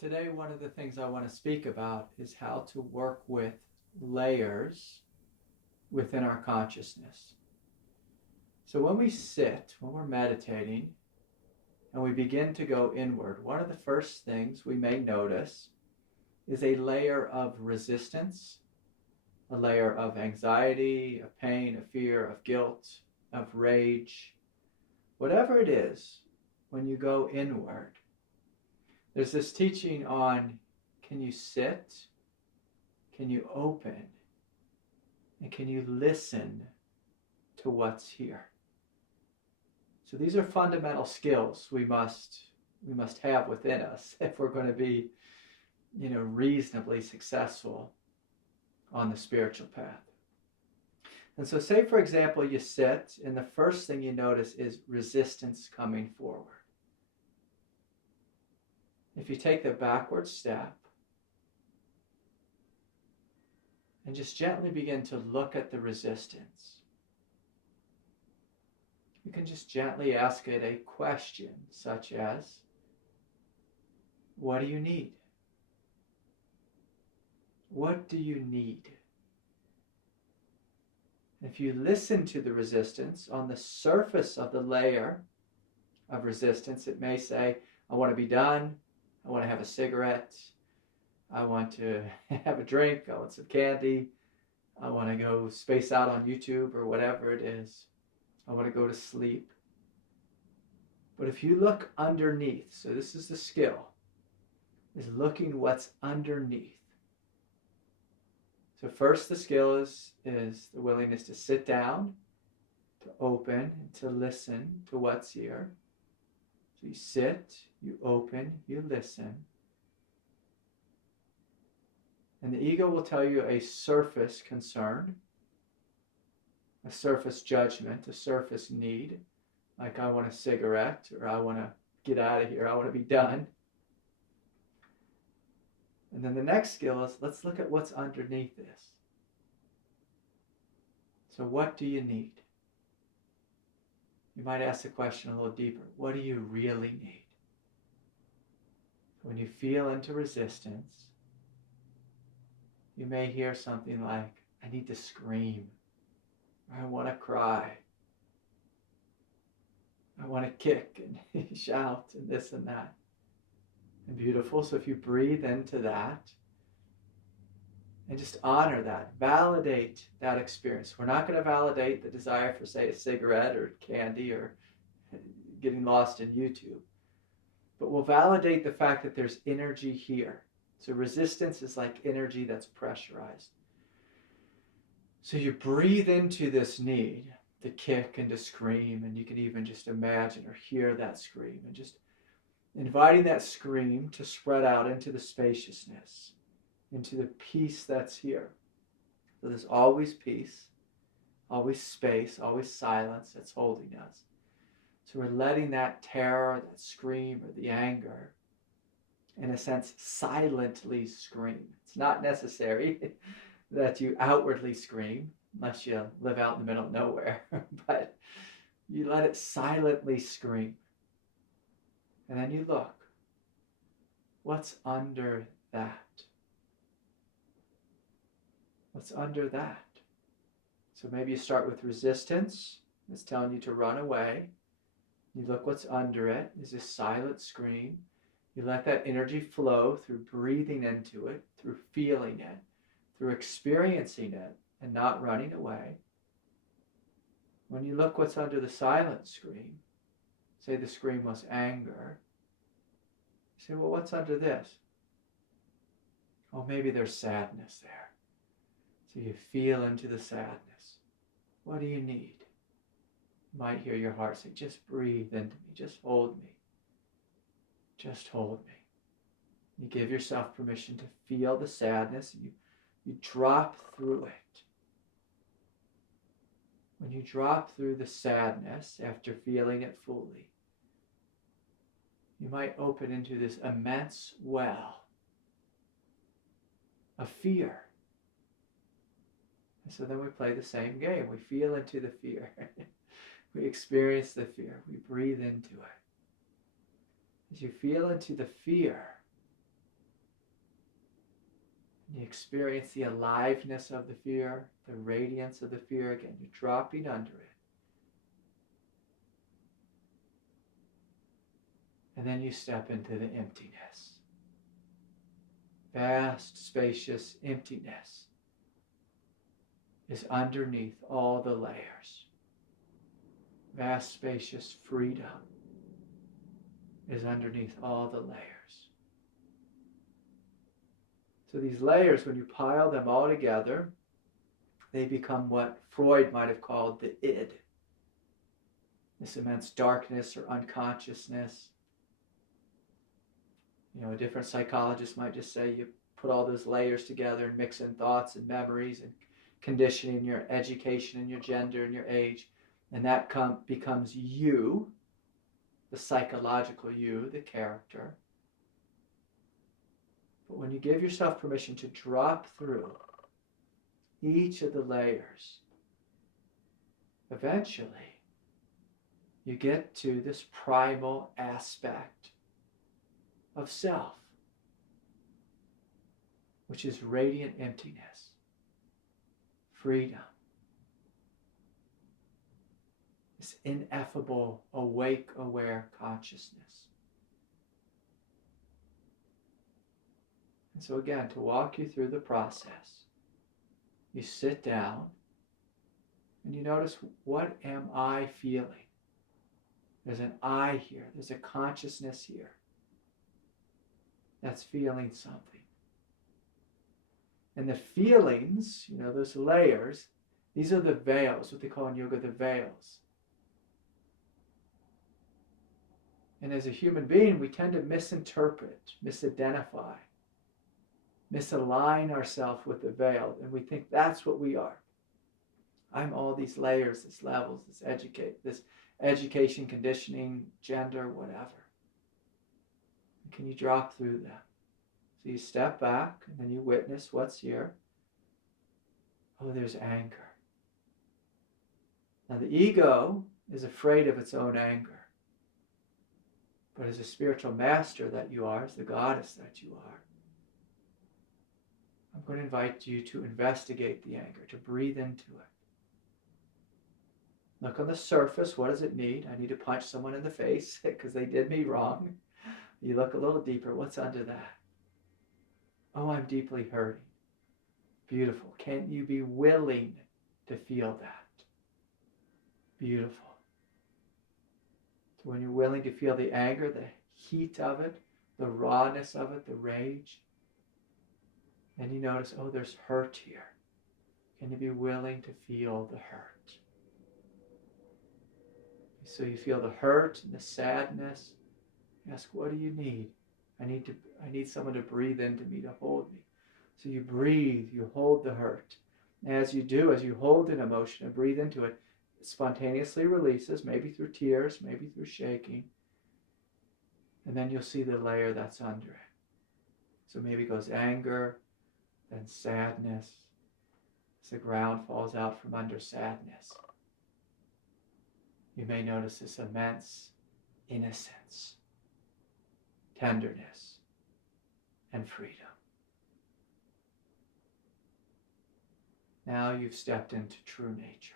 Today, one of the things I want to speak about is how to work with layers within our consciousness. So when we sit, when we're meditating, and we begin to go inward, one of the first things we may notice is a layer of resistance, a layer of anxiety, of pain, of fear, of guilt, of rage. Whatever it is, when you go inward, there's this teaching on, can you sit, can you open, and can you listen to what's here? So these are fundamental skills we must have within us if we're going to be, reasonably successful on the spiritual path. And so say, for example, you sit, and the first thing you notice is resistance coming forward. If you take the backward step and just gently begin to look at the resistance, you can just gently ask it a question such as, what do you need? What do you need? If you listen to the resistance on the surface of the layer of resistance, it may say, I want to be done. I want to have a cigarette. I want to have a drink. I want some candy. I want to go space out on YouTube or whatever it is. I want to go to sleep. But if you look underneath, so this is the skill, is looking what's underneath. So first the skill is the willingness to sit down, to open, and to listen to what's here. So you sit, you open, you listen. And the ego will tell you a surface concern, a surface judgment, a surface need, like I want a cigarette, or I want to get out of here, I want to be done. And then the next skill is, let's look at what's underneath this. So what do you need? You might ask the question a little deeper. What do you really need? When you feel into resistance, you may hear something like, I need to scream, or I want to cry, I want to kick and shout and this and that. And beautiful. So if you breathe into that and just honor that, validate that experience. We're not going to validate the desire for, say, a cigarette or candy or getting lost in YouTube. But we'll validate the fact that there's energy here. So resistance is like energy that's pressurized. So you breathe into this need to kick and to scream, and you can even just imagine or hear that scream, and just inviting that scream to spread out into the spaciousness, into the peace that's here. So there's always peace, always space, always silence that's holding us. So we're letting that terror, that scream, or the anger, in a sense, silently scream. It's not necessary that you outwardly scream, unless you live out in the middle of nowhere, but you let it silently scream. And then you look, what's under that? What's under that? So maybe you start with resistance. It's telling you to run away. You look what's under it. Is this silent scream. You let that energy flow through breathing into it, through feeling it, through experiencing it, and not running away. When you look what's under the silent scream, say the scream was anger, you say, well, what's under this? Oh, maybe there's sadness there. So you feel into the sadness. What do you need? You might hear your heart say, just breathe into me, just hold me. Just hold me. You give yourself permission to feel the sadness, and you drop through it. When you drop through the sadness after feeling it fully, you might open into this immense well of fear. And so then we play the same game. We feel into the fear. We experience the fear. We breathe into it. As you feel into the fear, You experience the aliveness of the fear, the radiance of the fear. Again, you're dropping under it. And then you step into the emptiness. Vast, spacious emptiness is underneath all the layers. Vast, spacious freedom is underneath all the layers. So these layers, when you pile them all together, they become what Freud might have called the id. This immense darkness or unconsciousness. You know, a different psychologist might just say you put all those layers together and mix in thoughts and memories and conditioning, your education and your gender and your age, and that becomes you, the psychological you, the character. But when you give yourself permission to drop through each of the layers, eventually you get to this primal aspect of self, which is radiant emptiness, freedom, this ineffable, awake, aware consciousness. And so again, to walk you through the process, you sit down and you notice, what am I feeling? There's an I here, there's a consciousness here that's feeling something. And the feelings, you know, those layers, these are the veils, what they call in yoga the veils. And as a human being, we tend to misinterpret, misidentify, misalign ourselves with the veil, and we think that's what we are. I'm all these layers, this levels, this education, conditioning, gender, whatever. Can you drop through them? So you step back and then you witness what's here. Oh, there's anger. Now the ego is afraid of its own anger. But as a spiritual master that you are, as the goddess that you are, I'm going to invite you to investigate the anger, to breathe into it. Look on the surface, what does it need? I need to punch someone in the face because they did me wrong. You look a little deeper, what's under that? Oh, I'm deeply hurting. Beautiful. Can you be willing to feel that? Beautiful. So when you're willing to feel the anger, the heat of it, the rawness of it, the rage, and you notice, oh, there's hurt here. Can you be willing to feel the hurt? So you feel the hurt and the sadness. You ask, what do you need? I need someone to breathe into me, to hold me. So you breathe, you hold the hurt. As you do, as you hold an emotion and breathe into it, it spontaneously releases, maybe through tears, maybe through shaking. And then you'll see the layer that's under it. So maybe it goes anger, then sadness. As the ground falls out from under sadness, you may notice this immense innocence, tenderness, and freedom. Now you've stepped into true nature.